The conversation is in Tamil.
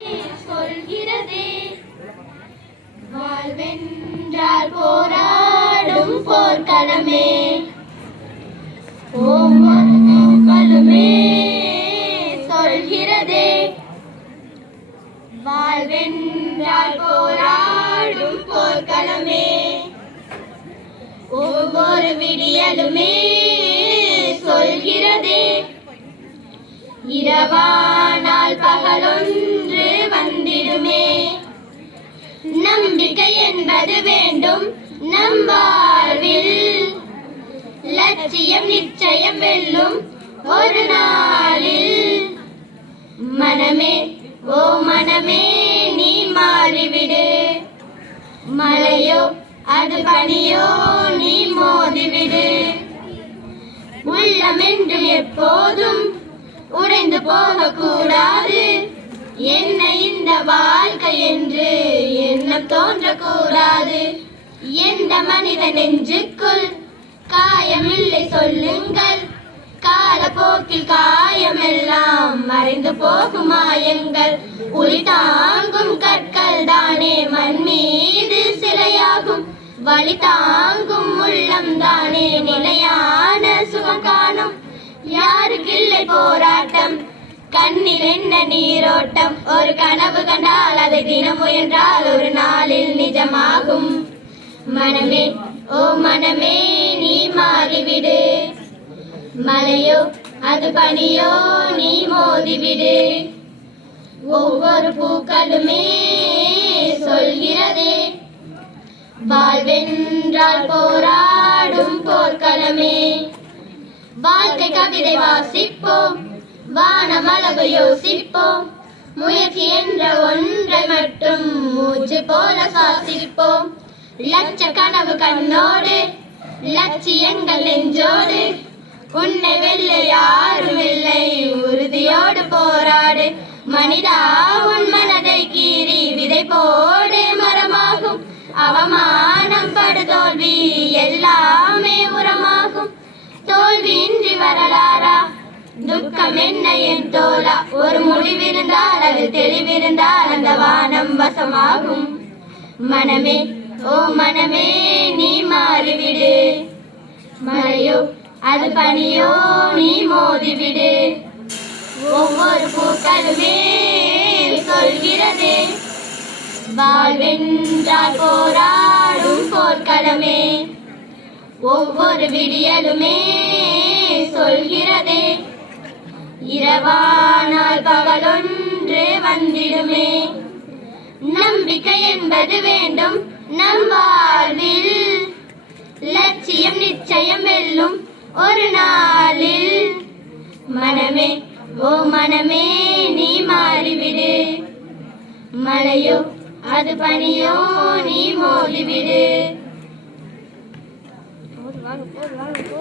சொல்கிறதே வாழ்வென்றால் போராடும் போர்க்களமே ஒவ்வொரு பூக்களுமே சொல்கிறதே வாழ்வென்றால் போராடும் போர்க்களமே ஒவ்வொரு விடியலுமே சொல்கிறதே இரவானால் பகலொன்று வந்திடுமே நம்பிக்கை என்பது வேண்டும் நம் வாழ்வில் லட்சியம் நிச்சயம் வெல்லும் ஒரு நாளில் மனமே ஓ மனமே நீ மாறிவிடு மழையோ அது பனியோ நீ மோதிவிடு உள்ளமென்றும் எப்போதும் உடைந்து போகக்கூடாது என்ன இந்த வாழ்க்கை என்று எண்ணம் தோன்றக்கூடாது எந்த மனித நெஞ்சுக்குள் காயமில்லை சொல்லுங்கள் காலப்போக்கில் காயமெல்லாம் மறைந்து போகும் மாயங்கள் உளி தாங்கும் கற்கள் தானே மண் மீது சிலையாகும் வழி தாங்கும் உள்ளம் தானே நிலையான சுகம் காணும் யாருக்கில்லை போராட்டம் கண்ணில் என்ன நீரோட்டம் ஒரு கனவு கண்டால் அதை தினம் முயன்றால் ஒரு நாளில் நிஜமாகும் மனமே ஓ மனமே நீ மாறிவிடு மழையோ அது பனியோ நீ மோதிவிடு ஒவ்வொரு பூக்களுமே சொல்கிறதே வாழ்வென்றால் போராடும் போர்க்களமே வாழ்க்கை கவிதை வாசிப்போம் வானமளவு யோசிப்போம் முயற்சி என்ற ஒன்றை மட்டும் மூச்சு போல சுவாசிப்போம் லட்ச கனவு கண்ணோடு லட்சியங்கள் நெஞ்சோடு உன்னை வெல்ல யாரும் இல்லை உறுதியோடு போராடு மனிதா உன் மனதை கீறி விதை போடு மரமாகும் அவமானம் படு தோல்வி எல்லாமே உரமாகும் தோல்வியின்றி வரலாறா துக்கம் என்ன என் தோலா ஒரு முடிவிருந்தால் அது தெளிவிருந்தால் அந்த வானம் வசமாகும் மனமே ஓ மனமே நீ மாறிவிடு மழையோ அது பனியோ நீ மோதிவிடு ஒவ்வொரு பூக்களுமே சொல்கிறதே வாழ்வென்றால் போராடும் போர்க்களமே ஒவ்வொரு விடியலுமே சொல்கிறதே இரவானால் பகலொன்று வந்திடுமே நம்பிக்கை என்பது வேண்டும் நம் வாழ்வில் லட்சியம் நிச்சயம் வெல்லும் ஒரு நாளில் மனமே ஓ மனமே நீ மாறிவிடு மழையோ அது பனியோ நீ மோதிவிடு